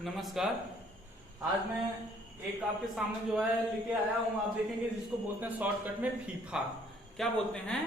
नमस्कार। आज मैं एक आपके सामने जो है लेके आया हूँ, आप देखेंगे जिसको बोलते हैं शॉर्टकट में फीफा। क्या बोलते हैं?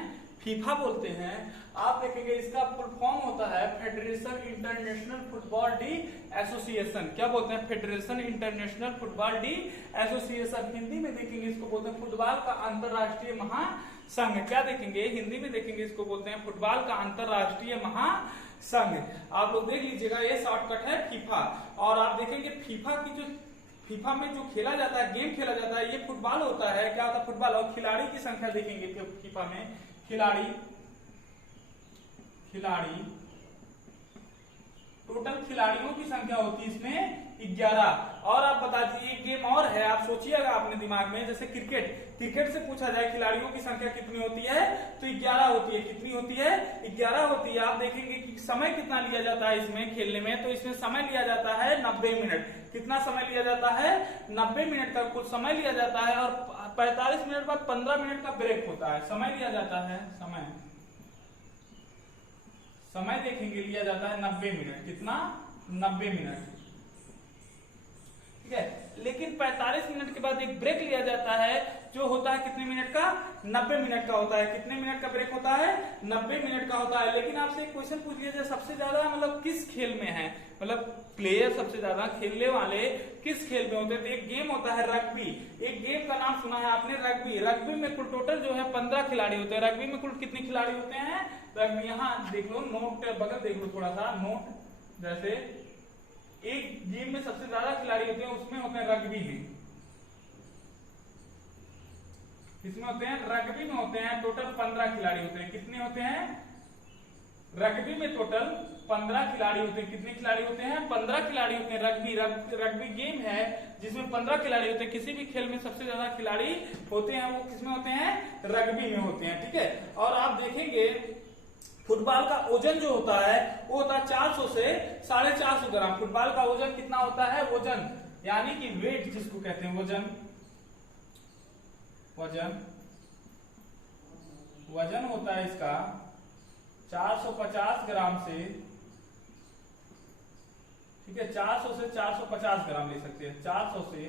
फीफा बोलते हैं। आप देखेंगे इसका फुल फॉर्म होता है federation international football D association. क्या बोलते हैं? Federation international football D association. Hindi में देखेंगे इसको बोलते हैं फुटबॉल का अंतरराष्ट्रीय महासंघ। क्या देखेंगे? हिंदी में देखेंगे इसको बोलते हैं फुटबॉल का अंतरराष्ट्रीय महासंघ। आप लोग देख लीजिएगा, ये शॉर्टकट है फीफा। और आप देखेंगे फीफा में जो खेला जाता है, गेम खेला जाता है, ये फुटबॉल होता है। क्या होता है? फुटबॉल। और खिलाड़ी की संख्या देखेंगे फीफा में, खिलाड़ी टोटल खिलाड़ियों की संख्या होती है इसमें 11। और आप बता दीजिए एक गेम और है, आप सोचिएगा अपने दिमाग में, जैसे क्रिकेट से पूछा जाए खिलाड़ियों की संख्या कितनी होती है, तो 11 होती है। कितनी होती है? 11 होती है। आप देखेंगे कि समय कितना लिया जाता है इसमें खेलने में, तो इसमें समय लिया जाता है 90 मिनट। कितना समय लिया जाता है? 90 मिनट का कुल समय लिया जाता है। और 45 मिनट बाद 15 मिनट का ब्रेक होता है। समय लिया जाता है, समय देखेंगे लिया जाता है 90 मिनट। कितना? 90 मिनट। ठीक है। लेकिन 45 मिनट के बाद एक ब्रेक लिया जाता है, जो होता है कितने मिनट का? 90 मिनट का होता है। कितने मिनट का ब्रेक होता है? 90 मिनट का होता है। लेकिन आपसे एक क्वेश्चन पूछ लिया जाए, सबसे ज्यादा मतलब किस खेल में है, मतलब प्लेयर सबसे ज्यादा खेलने वाले किस खेल में होते हैं? तो एक गेम होता है रग्बी। एक गेम का नाम सुना है आपने, रग्बी। रग्बी में कुल टोटल जो है 15 खिलाड़ी होते हैं। रग्बी में कुल कितने खिलाड़ी होते हैं? रग्बी, यहाँ देख लो, नोट बगल देख लो थोड़ा सा, नोट। जैसे एक गेम में सबसे ज्यादा खिलाड़ी होते हैं, उसमें होते हैं रग्बी में। इसमें होते हैं रग्बी में होते हैं टोटल 15 खिलाड़ी होते हैं। कितने होते हैं? रग्बी में टोटल 15 खिलाड़ी होते हैं। कितने खिलाड़ी होते हैं? 15 खिलाड़ी होते हैं। रग्बी गेम है जिसमें 15 खिलाड़ी होते हैं। किसी भी खेल में सबसे ज्यादा खिलाड़ी होते हैं वो किसमें होते हैं? रग्बी में होते हैं। ठीक है। और आप देखेंगे फुटबॉल का वजन जो होता है वो होता है 400 से 450 ग्राम। फुटबॉल का वजन कितना होता है? वजन यानी कि वेट जिसको कहते हैं, वजन होता है इसका 450 ग्राम से, ठीक है, 400 से 450 ग्राम ले सकते हैं। 400 से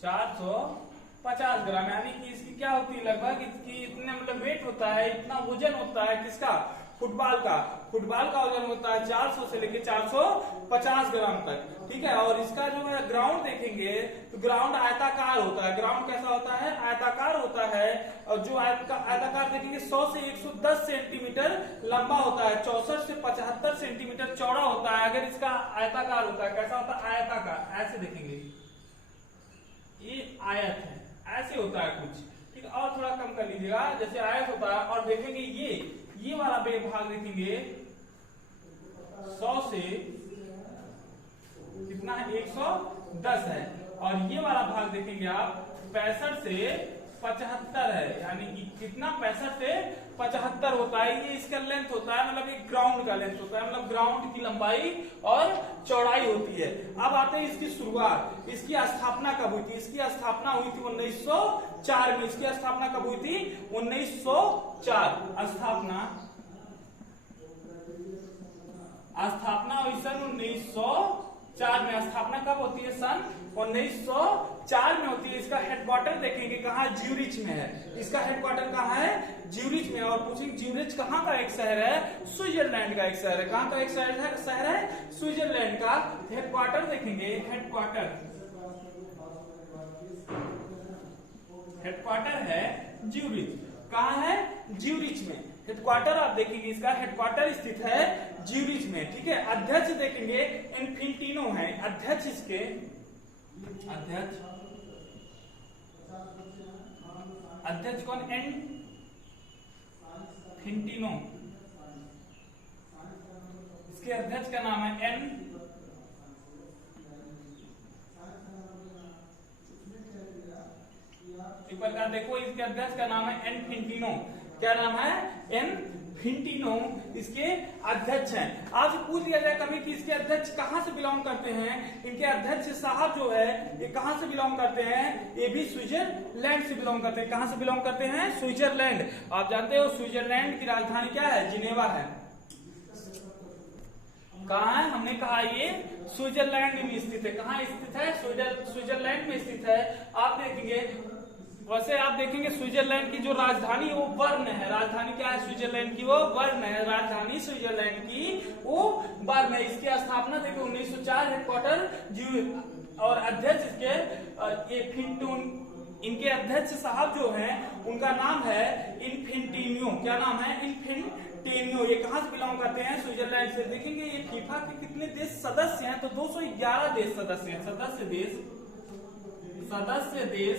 450 ग्राम, यानी कि इसकी क्या होती है, लगभग इसकी इतने मतलब वेट होता है, इतना वजन होता है किसका? फुटबॉल का वजन होता है 400 से लेके 450 ग्राम तक। ठीक है। और इसका जो है ग्राउंड देखेंगे तो ग्राउंड आयताकार होता है। ग्राउंड कैसा होता है? आयताकार होता है। और जो आयताकार देखेंगे 100 से 110 सेंटीमीटर लंबा होता है, 64 से 75 सेंटीमीटर चौड़ा होता है। अगर इसका आयताकार होता है, कैसा होता है? आयताकार। ऐसे देखेंगे, ये आयत है, ऐसे होता है कुछ। ठीक है। और थोड़ा कम कर लीजिएगा, जैसे आयत होता है। और देखेंगे ये वाला भाग देखेंगे 100 से कितना है? 110 है। और ये वाला भाग देखेंगे आप 65 से 75 है, यानी कि कितना? 65 से 75 होता है। ये इसका लेंथ होता है, मतलब एक ग्राउंड का लेंथ होता है, मतलब ग्राउंड की लंबाई और चौड़ाई होती है। अब आते हैं इसकी शुरुआत। इसकी स्थापना कब हुई थी? इसकी स्थापना हुई थी 1904 में। इसकी स्थापना कब हुई थी? 1904। स्थापना हुई सन 1904 में। स्थापना कब होती है? सन 1904 में होती है। इसका हेडक्वार्टर देखेंगे कहाँ? ज्यूरिच में है। इसका हेडक्वार्टर कहाँ है? ज्यूरिच में। और पूछेंगे ज्यूरिच कहाँ का एक शहर है? स्विट्जरलैंड का एक शहर है। कहाँ का एक शहर है? स्विट्जरलैंड का। हेडक्वार्टर देखेंगे, हेडक्वार्टर है ज्यूरिच। कहाँ है? ज्यूरिच में। हेडक्वार्टर आप देखेंगे, इसका हेडक्वार्टर स्थित है ज्यूरिच में। ठीक है। अध्यक्ष देखेंगे इन्फेंटिनो है। अध्यक्ष इसके अध्यक्ष कौन? इन्फेंटिनो। इसके अध्यक्ष का नाम है एक प्रकार देखो, इसके अध्यक्ष का नाम है इन्फेंटिनो। क्या नाम है? इन्फेंटिनो इसके अध्यक्ष हैं। आपसे पूछ लिया जाए कभी कि इसके अध्यक्ष कहां से बिलोंग करते हैं, इनके अध्यक्ष साहब जो है ये कहां से बिलोंग करते हैं? ये भी स्विट्जरलैंड से बिलोंग करते हैं। कहां से बिलोंग करते हैं? स्विट्जरलैंड। आप जानते हो स्विट्जरलैंड की राजधानी क्या है? जिनेवा है। कहाँ है? हमने कहा ये स्विट्जरलैंड में स्थित है। कहाँ स्थित है? स्विट्जरलैंड में स्थित है। आप देखेंगे, वैसे आप देखेंगे स्विट्जरलैंड की जो राजधानी है वो बर्न है। राजधानी क्या है स्विट्जरलैंड की? वो बर्न है। राजधानी स्विट्जरलैंड की वो बर्न है। इसकी स्थापना देखिए 1904 हेडक्वार्टर और अध्यक्ष इसके इनके अध्यक्ष साहब जो हैं उनका नाम है इन्फेंटिनो। क्या नाम है? इन्फेंटिनो। ये कहां से बिलोंग करते हैं? स्विट्जरलैंड से। देखेंगे ये फीफा के कितने देश सदस्य हैं? तो 211 देश सदस्य हैं। सदस्य देश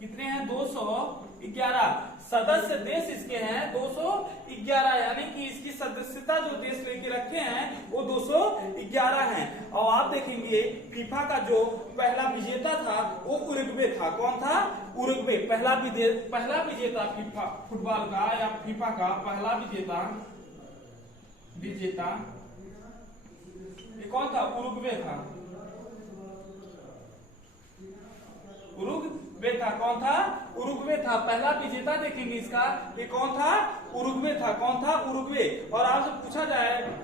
कितने हैं? 211 सदस्य देश इसके हैं 211, यानी कि इसकी सदस्यता जो देश लेके रखे हैं वो 211 हैं। और आप देखेंगे फीफा का जो पहला विजेता था वो उरुग्वे था। कौन था? उरुग्वे पहला विजेता फीफा फुटबॉल का या फीफा का पहला विजेता ये कौन था? उरुग्वे था। उरुग्वे था। कौन था? उरुग्वे था। पहला विजेता देखेंगे इसका, ये कौन था? उरुग्वे था। कौन था? उरुग्वे। और आपसे पूछा जाए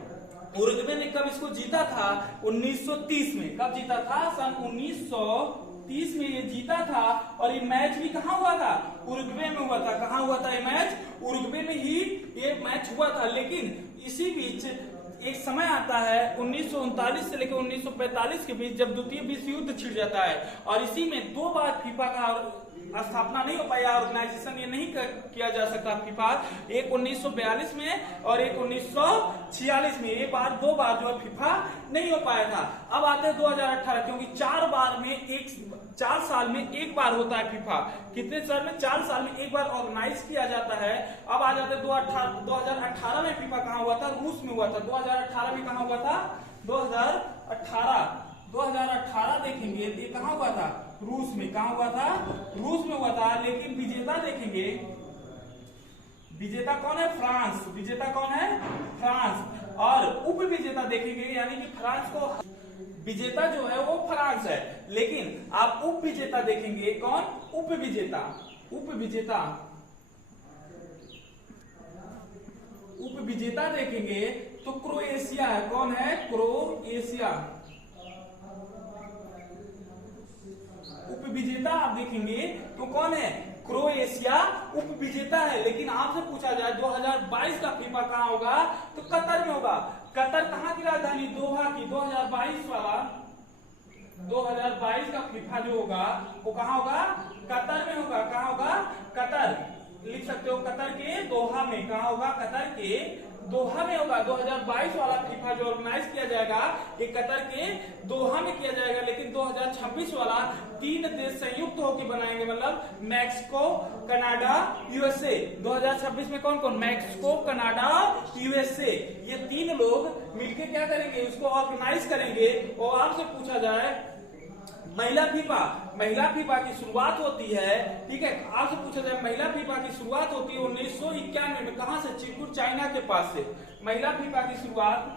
उरुग्वे ने कब इसको जीता था? 1930 में। कब जीता था? सन 1930 में ये जीता था। और ये मैच भी कहाँ हुआ था? उरुग्वे में हुआ था। कहाँ हुआ था ये मैच? उरुग्वे में ही ये मैच हुआ था। लेकिन इसी बीच एक समय आता है 1939 से लेकर 1945 के बीच, जब द्वितीय विश्व युद्ध छिड़ जाता है और इसी में 2 बार फीफा का स्थापना नहीं हो पाया, ऑर्गेनाइजेशन ये नहीं किया जा सकता फीफा। एक 1942 में और एक 1946 में। ये 2 बार जो है फीफा नहीं हो पाया था। अब आते हैं 2018, क्योंकि 4 साल में एक बार होता है फीफा। कितने साल में? 4 साल में एक बार ऑर्गेनाइज किया जाता है। अब आ जाते हैं 2018 में फीफा कहाँ हुआ था? रूस में हुआ था। 2018 में कहाँ हुआ था? 2018 देखेंगे ये कहाँ हुआ था? रूस में। कहाँ हुआ था? रूस में हुआ था। लेकिन विजेता देखेंगे, विजेता कौन है? फ्रांस। विजेता कौन है? फ्रांस। और उप विजेता देखेंगे, यानी कि फ्रांस को विजेता जो है वो फ्रांस है। लेकिन आप उप विजेता देखेंगे, कौन? उप विजेता देखेंगे तो क्रोएशिया है। कौन है? क्रोएशिया। उप विजेता आप देखेंगे तो कौन है? क्रोएशिया उप विजेता है। लेकिन आपसे पूछा जाए 2022 का फीफा कहाँ होगा? तो कतर में होगा। कतर कहाँ की राजधानी? दोहा की। 2022 का फीफा जो होगा वो कहाँ होगा? कतर में होगा। कहाँ होगा? कतर। लिख सकते हो कतर के दोहा में। कहाँ होगा? कतर के दोहा में होगा। 2022 वाला फीफा जो ऑर्गेनाइज किया जाएगा ये कतर के दोहा में किया जाएगा। लेकिन 2026 वाला 3 देश संयुक्त होकर बनाएंगे, मतलब मैक्सिको, कनाडा, यूएसए। 2026 में कौन कौन? मैक्सिको, कनाडा, यूएसए, ये 3 लोग मिलकर क्या करेंगे? उसको ऑर्गेनाइज करेंगे। और आपसे पूछा जाए महिला फीफा की शुरुआत होती है, ठीक है। आपसे पूछा जाए महिला फीफा की शुरुआत होती है 1991 में। कहां से? चिरकुट, चाइना के पास से। महिला फीफा की शुरुआत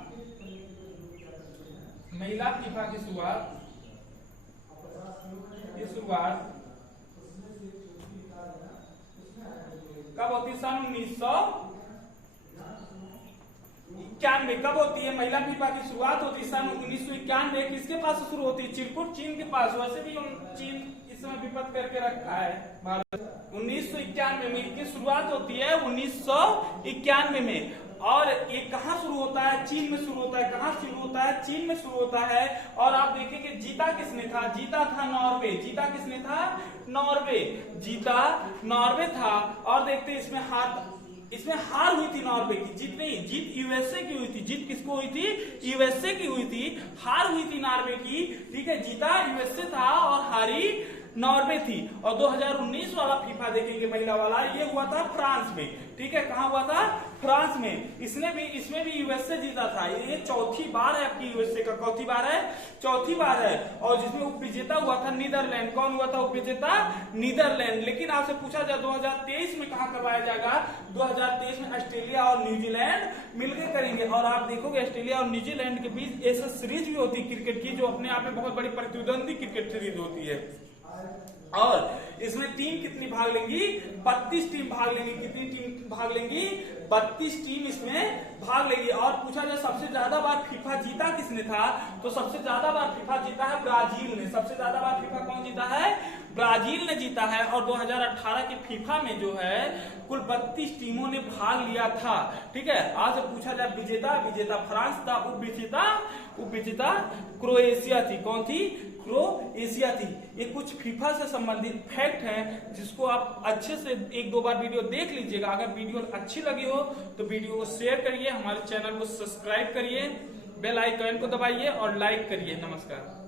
कब होती है? सन 1991। कब होती है? महिला फीफा की शुरुआत होती है सन 1991। किसके पास से शुरू होती है? चिरकुट, चीन के पास। वैसे भी चीन इस समय विपद करके रखा है भारत। 1991 में इसकी शुरुआत होती है 1991 में। और ये कहाँ शुरू होता है? चीन में शुरू होता है। कहाँ शुरू होता है? चीन में शुरू होता है। और आप देखेंगे जीता किसने था? जीता था नॉर्वे। जीता किसने था? नॉर्वे। जीता नॉर्वे था। और देखते हैं इसमें हार हुई थी नॉर्वे की। जीत नहीं, जीत यूएसए की हुई थी। जीत किसको हुई थी? यूएसए की हुई थी। हार हुई थी नॉर्वे की, ठीक है। जीता यूएसए था और हारी नॉर्वे थी। और 2019 वाला फीफा देखेंगे महिला वाला, ये हुआ था फ्रांस में, ठीक है। कहाँ हुआ था? फ्रांस में। इसमें भी यूएसए जीता था। ये चौथी बार है आपकी यूएसए का। चौथी बार है, चौथी बार है। और जिसमें उप विजेता हुआ था नीदरलैंड। कौन हुआ था उप विजेता? नीदरलैंड। लेकिन आपसे पूछा जाए 2023 में कहाँ करवाया जाएगा? 2023 में ऑस्ट्रेलिया और न्यूजीलैंड मिलकर करेंगे। और आप देखोगे ऑस्ट्रेलिया और न्यूजीलैंड के बीच ऐसा सीरीज भी होती है क्रिकेट की, जो अपने आप में बहुत बड़ी प्रतिद्वंदी क्रिकेट सीरीज होती है। और इसमें टीम कितनी भाग लेंगी? 32 टीम भाग लेंगी। कितनी टीम भाग लेंगी? 32 टीम इसमें भाग लेंगी। और पूछा जाए सबसे किसने था, तो सबसे ज्यादा बार फीफा जीता है ब्राजील ने। सबसे ज्यादा बार फीफा कौन जीता है, ब्राजील ने जीता है। और 2018 के फीफा में जो है कुल 32 टीमों ने भाग लिया था। ठीक है, आज पूछा जाए विजेता, विजेता फ्रांस था, उपविजेता क्रोएशिया थी। कौन थी, क्रोएशिया थी। ये कुछ फीफा से संबंधित फैक्ट हैं जिसको आप अच्छे से 1-2 बार वीडियो देख लीजिएगा। अगर वीडियो अच्छी लगी हो तो वीडियो को शेयर करिए, हमारे चैनल को सब्सक्राइब करिए, बेल आइकन को दबाइए और लाइक करिए। नमस्कार।